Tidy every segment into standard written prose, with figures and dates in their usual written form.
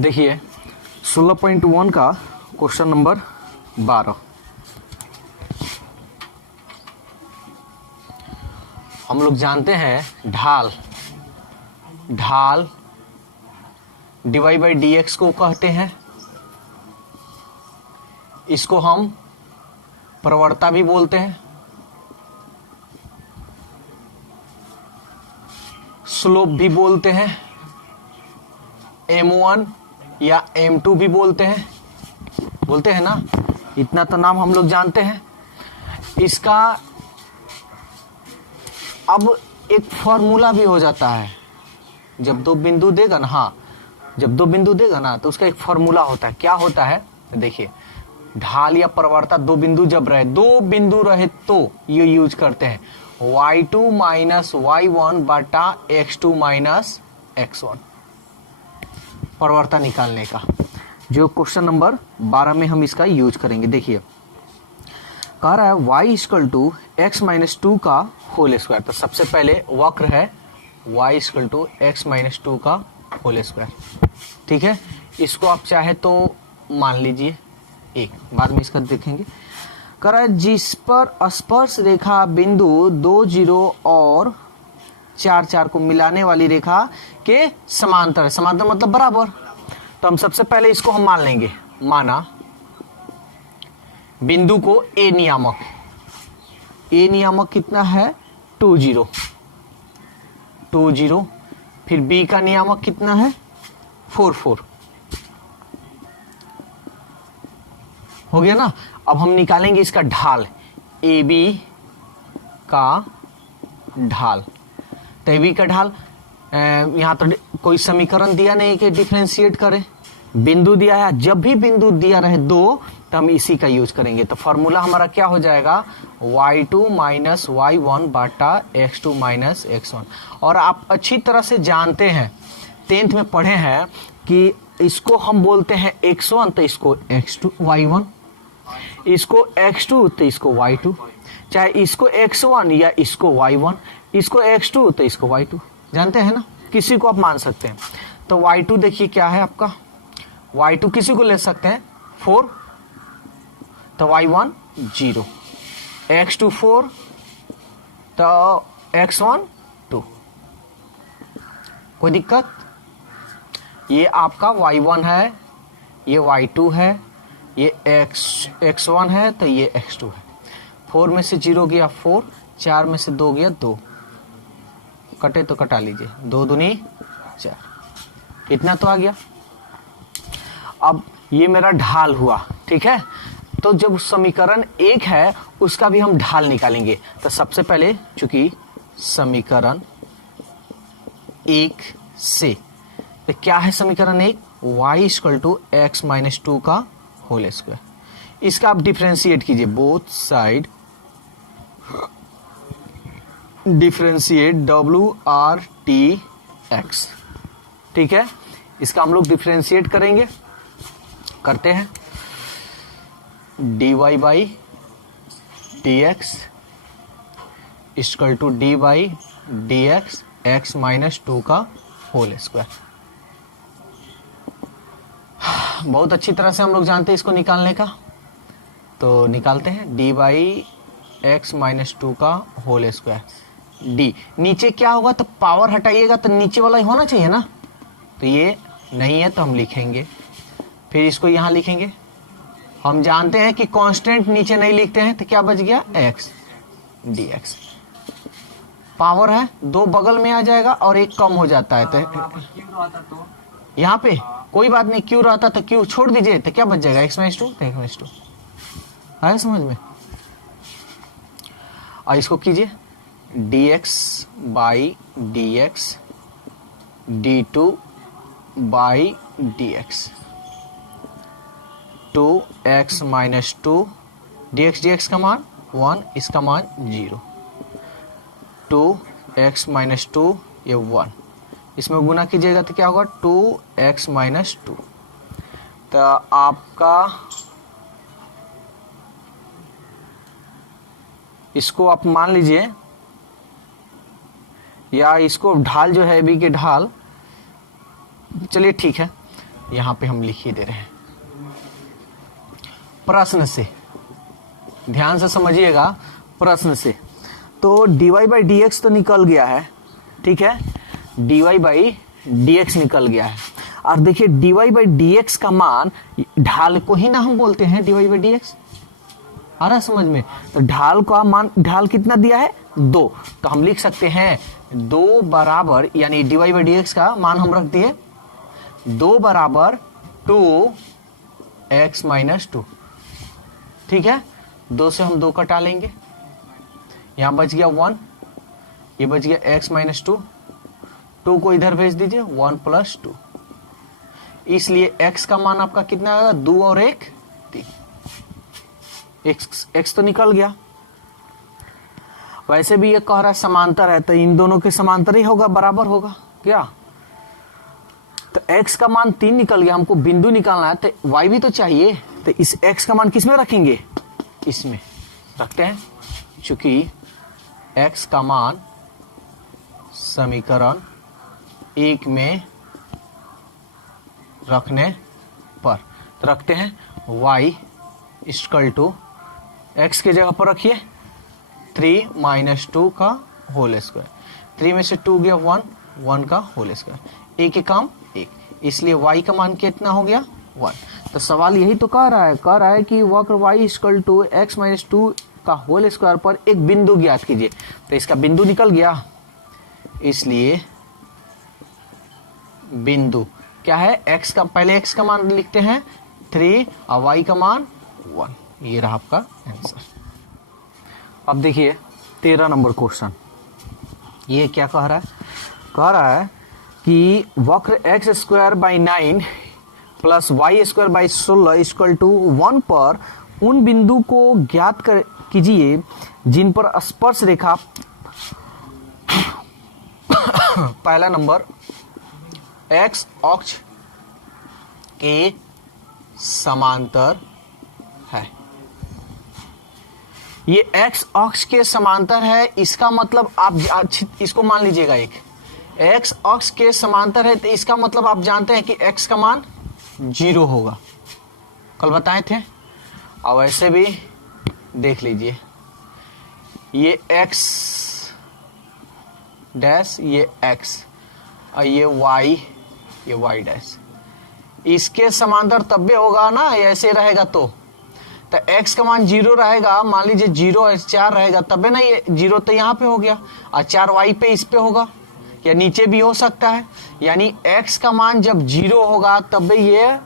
देखिए 16.1 का question number 12। हम लोग जानते हैं ढाल dy बाई डी एक्स को कहते हैं। इसको हम प्रवणता भी बोलते हैं, स्लोप भी बोलते हैं, m1 या m2 भी बोलते हैं ना। इतना तो नाम हम लोग जानते हैं। इसका अब एक फॉर्मूला भी हो जाता है। जब दो बिंदु देगा ना, हाँ, जब दो बिंदु देगा ना तो उसका एक फॉर्मूला होता है। क्या होता है तो देखिए, ढाल या प्रवणता दो बिंदु जब रहे, दो बिंदु रहे तो ये यूज करते हैं y2 माइनस y1 बटा x2 माइनस x1, प्रवणता निकालने का। जो क्वेश्चन नंबर 12 में हम इसका यूज करेंगे। देखिए कह रहा है y equal to x minus two का होल स्क्वायर। तो सबसे पहले वक्र है y equal to x minus two का होल स्क्वायर, ठीक है। इसको आप चाहे तो मान लीजिए एक, बाद में इसका देखेंगे। कह रहा है जिस पर स्पर्श रेखा बिंदु 2 0 और 4 4 को मिलाने वाली रेखा के समांतर है। समांतर मतलब बराबर। तो हम सबसे पहले इसको हम मान लेंगे। माना बिंदु को ए नियामक कितना है 2 0, फिर बी का नियामक कितना है 4 4, हो गया ना। अब हम निकालेंगे इसका ढाल, ए बी का ढाल। तो ए बी का ढाल, यहां तो कोई समीकरण दिया नहीं कि डिफरेंशिएट करें, बिंदु दिया है। जब भी बिंदु दिया रहे दो तो हम इसी का यूज करेंगे। तो फॉर्मूला हमारा क्या हो जाएगा y2 माइनस y1 बाटा x2 माइनस x1। और आप अच्छी तरह से जानते हैं, 10th में पढ़े हैं कि इसको हम बोलते हैं x1 तो इसको x2 y1, इसको x2 तो इसको y2, चाहे इसको x1 या इसको y1, इसको x2 तो इसको y2। जानते हैं ना, किसी को आप मान सकते हैं। तो y2 देखिए क्या है आपका, y2 किसी को ले सकते हैं 4, तो y1 0, x2 4, तो x1 2। कोई दिक्कत? ये आपका y1 है, ये y2 है, ये x1 है, तो ये x2 है। 4 में से 0 गया 4, 4 में से 2 गया 2, कटे तो कटा लीजिए, 2 दूनी 4, इतना तो आ गया। अब ये मेरा ढाल हुआ, ठीक है। तो जब समीकरण 1 है उसका भी हम ढाल निकालेंगे। तो सबसे पहले चूंकि समीकरण 1 से, तो क्या है समीकरण 1, y equal to x minus 2 का होल स्क्वायर। इसका आप डिफरेंशिएट कीजिए, बोथ साइड डिफरेंशिएट WRTX, ठीक है। इसका हम लोग डिफरेंशिएट करेंगे, करते हैं। dy by d x equal to d by d x x minus 2 का होल स्क्वायर। बहुत अच्छी तरह से हम लोग जानते हैं इसको निकालने का, तो निकालते हैं। डी बाई एक्स माइनस 2 का होल स्क्वायर। डी नीचे क्या होगा, तो पावर हटाइएगा तो नीचे वाला ही होना चाहिए ना, तो ये नहीं है तो हम लिखेंगे, फिर इसको यहां लिखेंगे। हम जानते हैं कि कांस्टेंट नीचे नहीं लिखते हैं, तो क्या बच गया x dx। पावर है, दो बगल में आ जाएगा और एक कम हो जाता है। तो यहाँ पे कोई बात नहीं, क्यू रहता तो क्यू छोड़ दीजिए, तो क्या बच जाएगा x माइनस 2, तो x माइनस 2 आया समझ में। और इसको कीजिए dx by dx d2 by dx 2x minus 2, dx का मान 1, इसका मान 0, 2x माइनस 2 ये 1, इसमें गुना कीजिएगा तो क्या होगा 2x माइनस 2। तो आपका इसको आप मान लीजिए, या इसको ढाल जो है बी के ढाल, चलिए ठीक है, यहां पे हम लिख ही दे रहे हैं। प्रश्न से ध्यान से समझिएगा, प्रश्न से तो dy बाई डी एक्स तो निकल गया है, ठीक है, dy बाई डी एक्स निकल गया है। और देखिए dy बाई डी एक्स का मान, ढाल को ही ना हम बोलते हैं dy बाई डी एक्स, आ रहा है समझ में? तो ढाल का मान, ढाल कितना दिया है 2, तो हम लिख सकते हैं 2 बराबर, यानी dy बाई डी एक्स का मान हम रख दिए 2 बराबर 2x माइनस 2, ठीक है। 2 से हम 2 कटा लेंगे, यहां बच गया 1, ये बच गया x माइनस 2, 2 को इधर भेज दीजिए 1 प्लस 2, इसलिए x का मान आपका कितना आएगा 2 और 1 3, x तो निकल गया। वैसे भी ये कह रहा है समांतर है, तो इन दोनों के समांतर ही होगा, बराबर होगा क्या? तो x का मान 3 निकल गया, हमको बिंदु निकालना है, तो y भी तो चाहिए, तो इस x का मान किस में रखेंगे? इसमें रखते हैं, चूंकि x का मान समीकरण 1 में रखने पर, तो रखते हैं y इक्वल टू x के जगह पर रखिए 3 माइनस 2 का होल स्क्वायर, 3 में से 2 गया 1, 1 का होल स्क्वायर, एक काम एक, इसलिए y का मान कितना हो गया 1। तो सवाल यही तो कह रहा है कि वक्र y equal to x minus 2 का होल स्क्वायर पर एक बिंदु ज्ञात कीजिए। तो इसका बिंदु निकल गया, इसलिए बिंदु क्या है, x का, पहले x का मान लिखते हैं 3 और y का मान 1, ये रहा आपका आंसर। अब देखिए 13 नंबर क्वेश्चन, ये क्या कह रहा है? कह रहा है कि वक्र x square by 9 plus y square by 16 equal to 1 पर उन बिंदु को ज्ञात कीजिए जिन पर स्पर्श रेखा पहला नंबर एक्स अक्ष के समांतर है। ये एक्स अक्ष के समांतर है, इसका मतलब आप इसको मान लीजिएगा, एक एक्स अक्ष के समांतर है, तो इसका मतलब आप जानते हैं कि एक्स का मान 0 होगा, कल बताए थे। और वैसे भी देख लीजिए, ये एक्स डैश, ये एक्स और ये वाई डैश, इसके समांतर तब भी होगा ना, ऐसे रहेगा तो x का मान 0 रहेगा, मान लीजिए 0 और 4 रहेगा, तबे ना ये 0 तो यहाँ पे हो गया और 4 y पे इस पे होगा, या नीचे भी हो सकता है, यानी x का मान जब 0 होगा तब ये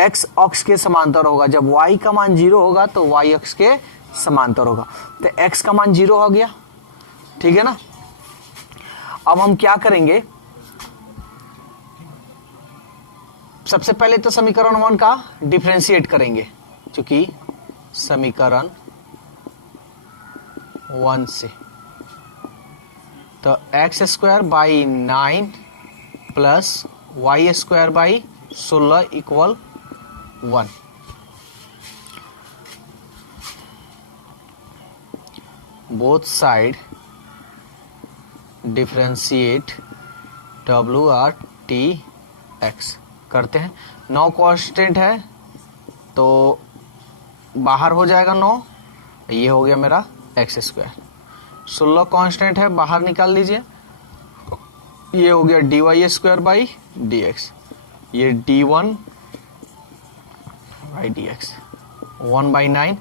x अक्ष के समांतर होगा, जब y का मान 0 होगा तो y अक्ष के समांतर होगा। तो x का मान 0 हो गया, ठीक है ना। अब हम क्या करेंगे, सबसे पहले तो समीकरण 1 का डिफरेंशिएट करेंगे, क्योंकि समीकरण 1 से तो x square by 9 plus y square by 16 equal 1। Both side differentiate डब्ल्यू आर टी एक्स करते हैं। 9 कांस्टेंट है तो बाहर हो जाएगा 9, ये हो गया मेरा एक्स स्क्वायर। 16 कांस्टेंट है, बाहर निकाल लीजिए, ये हो गया d y square by d x, ये d1 बाई डी एक्स, 1/9।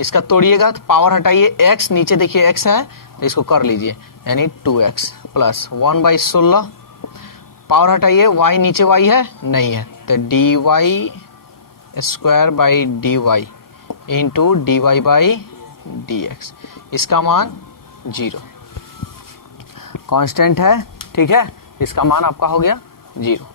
इसका तोड़िएगा तो पावर हटाइए, x नीचे देखिए x है तो इसको कर लीजिए, यानी 2x प्लस 1/16, पावर हटाइए, y नीचे y है नहीं है, तो d y square by d y into d y by d x, इसका मान 0 कांस्टेंट है, ठीक है, इसका मान आपका हो गया 0।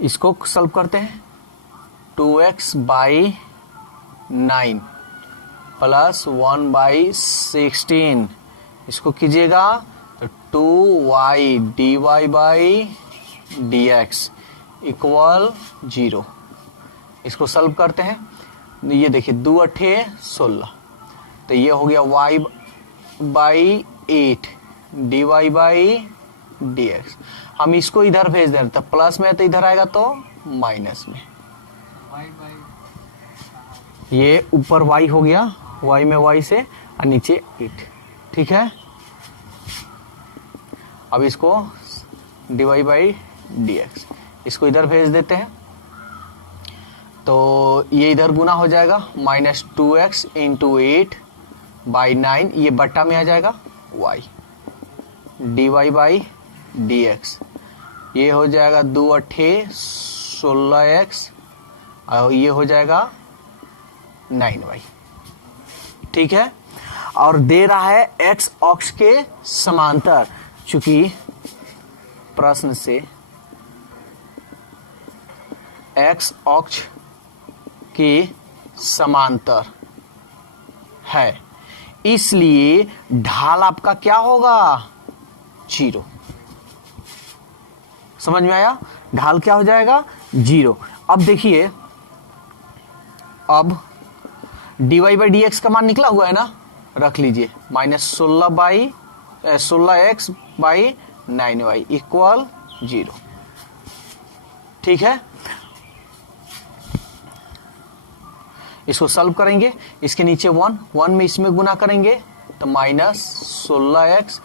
इसको सॉल्व करते हैं, 2x बाई 9 प्लस 1/16, इसको कीजिएगा तो 2y dy by dx equal 0। इसको सॉल्व करते हैं, ये देखिए 2 अट्ठे 16, तो ये हो गया y by 8 dy by dx। हम इसको इधर भेज दें तो प्लस में, तो इधर आएगा तो माइनस में। ये ऊपर y हो गया, y में y से और नीचे 8, ठीक है। अब इसको dy बाई dx, इसको इधर भेज देते हैं, तो ये इधर गुना हो जाएगा, -2x इंटू 8 बाई 9, ये बट्टा में आ जाएगा y dy बाई dx। ये हो जाएगा 2 अट्ठे 16x और ये हो जाएगा 9y, ठीक है। और दे रहा है x अक्ष के समांतर, चूंकि प्रश्न से x अक्ष के समांतर है, इसलिए ढाल आपका क्या होगा, 0। समझ में आया, ढाल क्या हो जाएगा, 0। अब देखिए, अब dy बाई dx का मान निकला हुआ है ना, रख लीजिए, -16x बाई 9y इक्वल 0, ठीक है। इसको सॉल्व करेंगे, इसके नीचे 1 में इसमें गुना करेंगे तो -16x,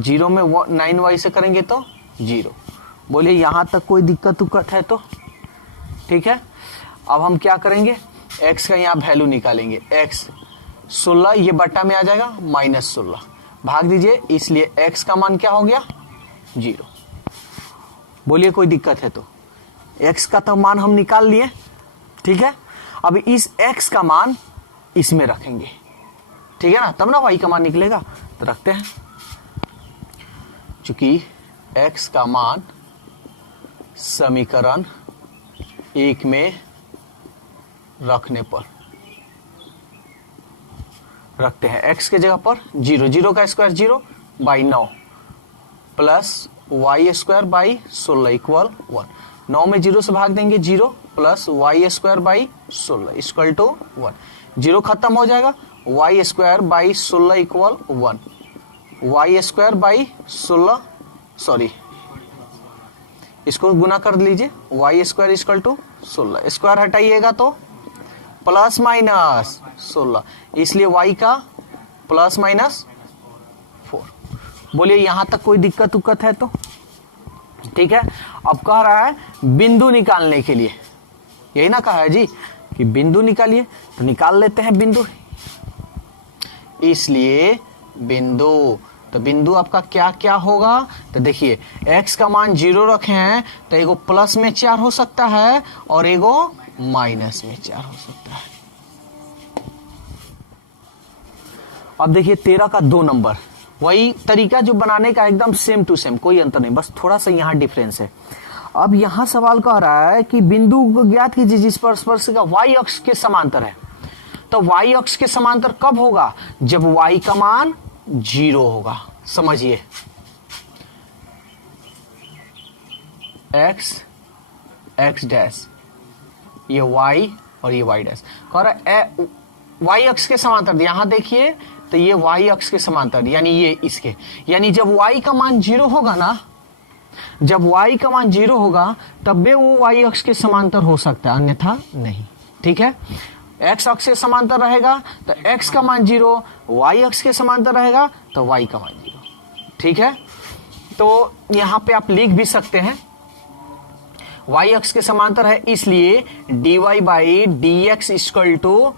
0 में 9y से करेंगे तो 0। बोलिए यहां तक कोई दिक्कत है तो ठीक है। अब हम क्या करेंगे, x का यहाँ वैल्यू निकालेंगे, x 16 ये बट्टा में आ जाएगा, -16 भाग दीजिए, इसलिए x का मान क्या हो गया, 0। बोलिए कोई दिक्कत है तो, x का तो मान हम निकाल लिए, ठीक है। अब इस x का मान इसमें रखेंगे, ठीक है ना, तब ना y का मान निकलेगा, तो रखते हैं। चूंकि x का मान समीकरण 1 में रखने पर रखते हैं, x के जगह पर 0, 0 का square 0 by 9 plus y square by 16 equal 1। 9 में 0 से भाग देंगे, 0 plus y square by 16 equal to 1। 0 खत्म हो जाएगा, y square by 16 equal 1, y square by 16, sorry इसको गुना कर लीजिए, y square equal to 16, square हटाइएगा तो प्लस माइनस 16, इसलिए y का प्लस माइनस 4। बोलिए यहां तक कोई दिक्कत है तो ठीक है। अब कह रहा है बिंदु निकालने के लिए, यही ना कहा है जी कि बिंदु निकालिए, तो निकाल लेते हैं बिंदु। इसलिए बिंदु, तो बिंदु आपका क्या क्या होगा, तो देखिए x का मान 0 रखे हैं, तो एगो प्लस में 4 हो सकता है और एगो माइनस में 4 हो सकता है। अब देखिए 13 का 2 नंबर, वही तरीका जो बनाने का, एकदम सेम टू सेम, कोई अंतर नहीं, बस थोड़ा सा यहाँ डिफरेंस है। अब यहाँ सवाल कह रहा है कि बिंदु ज्ञात कीजिए जिस पर स्पर्शिका y अक्ष के समांतर है। तो y अक्ष के समांतर कब होगा, जब y का मान 0 होगा। समझिए x डैश, ये y और ये y डैश, कह रहा है y अक्ष के समांतर, यहां देखिए तो ये y अक्ष के समांतर, यानी ये इसके, यानी जब y का मान 0 होगा ना, जब y का मान 0 होगा तब भी वो y अक्ष के समांतर हो सकता है, अन्यथा नहीं, ठीक है। x अक्ष के समांतर रहेगा तो x का मान 0, y अक्ष के समांतर रहेगा तो y का मान 0, ठीक है। तो यहां पे आप लिख भी सकते हैं y अक्ष के समांतर है, इसलिए dy by dx equal to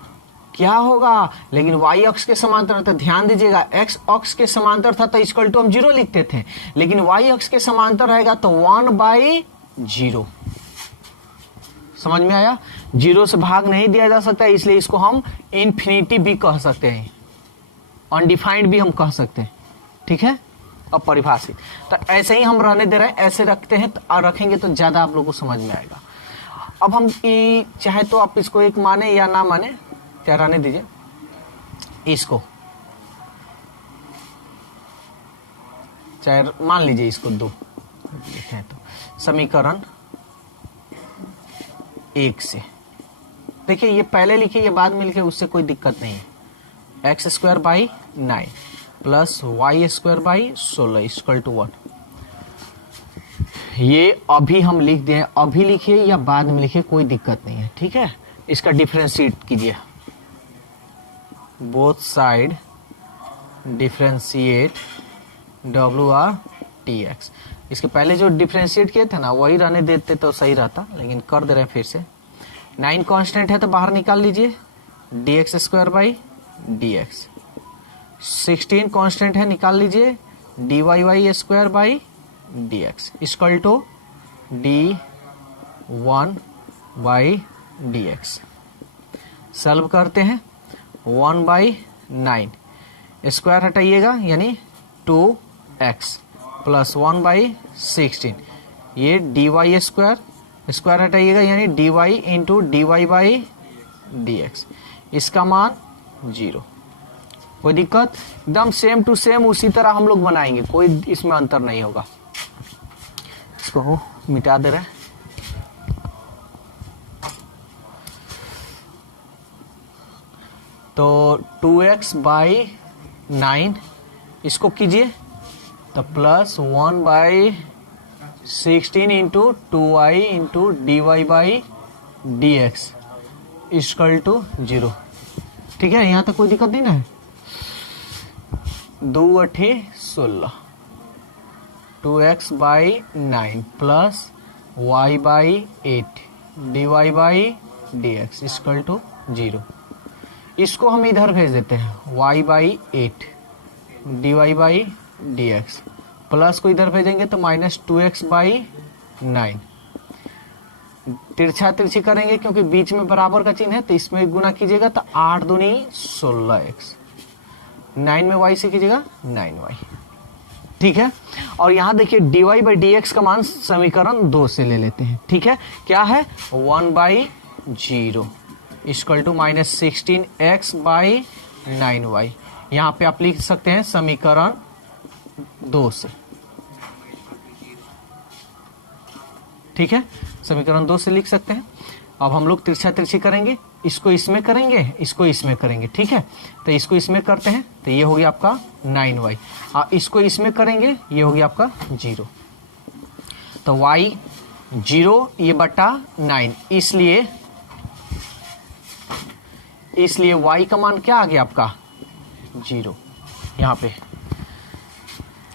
क्या होगा, लेकिन y अक्ष के समांतर, तो ध्यान दीजिएगा x अक्ष के समांतर था तो इक्वल टू हम 0 लिखते थे, लेकिन y अक्ष के समांतर रहेगा तो 1/0। समझ में आया, 0 से भाग नहीं दिया जा सकता, इसलिए इसको हम इन्फिनिटी भी कह सकते हैं, अनडिफाइंड भी हम कह सकते हैं, ठीक है, अपरिभाषित। तो ऐसे ही हम रहने दे रहे हैं, ऐसे रखते हैं और रखेंगे तो ज्यादा आप लोगों को समझ में आएगा। अब हम चाहे तो आप इसको एक माने या ना माने, क्या रहने दीजिए, इसको चाहे मान लीजिए, इसको 2 लिखें तो समीकरण 1 से देखिए ये पहले लिखे ये बाद में लिखे उससे कोई दिक्कत नहीं है। X square by 9 plus y square by 16 equal to 1। ये अभी हम लिख दें, अभी लिखिए या बाद में लिखिए कोई दिक्कत नहीं है, ठीक है। इसका डिफरेंशिएट कीजिए, बोथ साइड डिफरेंशिएट डब्ल्यू आर टी एक्स। इसके पहले जो डिफरेंशिएट किए थे ना वही रहने देते तो सही रहता, लेकिन कर दे रहे हैं फिर से। 9 कांस्टेंट है तो बाहर निकाल लीजिए, d x square by d x. 16 constant है, निकाल लीजिए, d y y square by d x equal to d 1 by d x. Solve करते हैं, 1 बाई 9 स्क्वायर हटाइएगा यानी 2x प्लस 1 बाई 16, ये डी वाई स्क्वायर हटाइएगा यानी d y into d y by d x. इसका मान 0। कोई दिक्कत? एकदम सेम टू सेम उसी तरह हम लोग बनाएंगे, कोई इसमें अंतर नहीं होगा। इसको मिटा दे रहे हैं। तो 2x बाई 9 इसको कीजिए तो plus 1 by 16 into 2y into d y by d x equal to 0। ठीक है, यहाँ तक कोई दिक्कत नहीं ना है। 2 8 16 2x by 9 plus y by 8 d y by d x equal to 0। इसको हम इधर भेज देते हैं, y by 8 d y by d x plus को इधर भेजेंगे तो माइनस 2x बाई 9। तिरछा तिरछी करेंगे क्योंकि बीच में बराबर का चिन्ह है तो इसमें गुना कीजिएगा तो 8 दूनी 16x, 9 में y से कीजिएगा 9y। ठीक है, और यहाँ देखिए dy बाई डी एक्स का मान समीकरण 2 से ले लेते हैं। ठीक है, क्या है 1 by 0 equal to minus 16x by 9y। यहाँ पे आप लिख सकते हैं समीकरण 2 से। ठीक है, समीकरण 2 से लिख सकते हैं। अब हम लोग तिरछा तिरछी करेंगे, इसको इसमें करेंगे, इसको इसमें करेंगे। ठीक है, तो इसको इसमें करते हैं तो ये हो गया आपका 9y, और इसको इसमें करेंगे ये हो गया आपका 0। तो y 0 ये बटा 9, इसलिए y का मान क्या आ गया आपका 0। यहाँ पे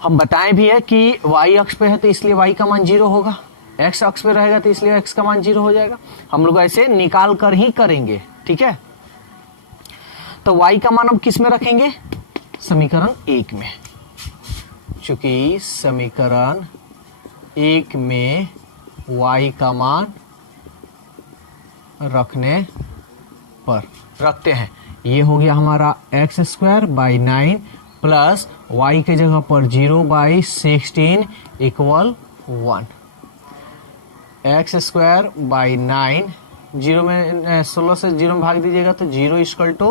हम बताएं भी है कि y अक्ष पे है तो इसलिए y का मान 0 होगा, x अक्ष पे रहेगा तो इसलिए x का मान 0 हो जाएगा। हम लोग ऐसे निकाल कर ही करेंगे। ठीक है, तो y का मान हम किस में रखेंगे, समीकरण 1 में। चूंकि समीकरण 1 में y का मान रखने पर रखते हैं, ये हो गया हमारा x square by 9 plus y के जगह पर 0 by 16 equal 1। X square by 9 0 में 16 से 0 में भाग दीजिएगा तो 0 equal to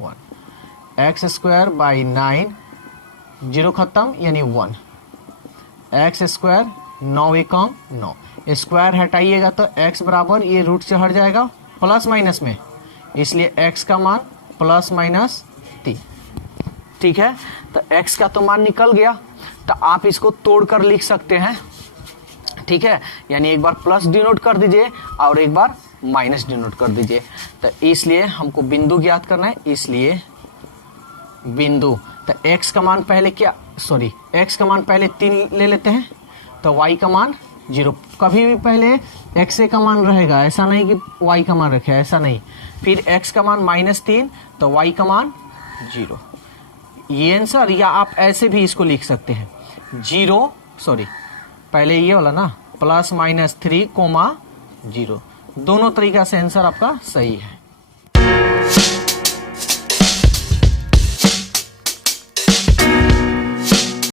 1। X square by 9 0 खत्म यानी 1। एक्स स्क्वायर 9 एकम 9, स्क्वायर हटाइएगा तो x बराबर ये रूट से हट जाएगा प्लस माइनस में, इसलिए x का मान प्लस माइनस 3। ठीक है, तो x का तो मान निकल गया, तो आप इसको तोड़कर लिख सकते हैं। ठीक है, यानी एक बार प्लस डिनोट कर दीजिए और एक बार माइनस डिनोट कर दीजिए। तो इसलिए हमको बिंदु ज्ञात करना है, इसलिए बिंदु, तो x का मान पहले x का मान पहले 3 ले लेते हैं तो y का मान 0। कभी भी पहले x का मान रहेगा, ऐसा नहीं कि y का मान रखे, ऐसा नहीं। फिर x का मान -3 तो y का मान 0। ये आंसर, या आप ऐसे भी इसको लिख सकते हैं पहले ये वाला ना +-3, 0, दोनों तरीका से आंसर आपका सही है।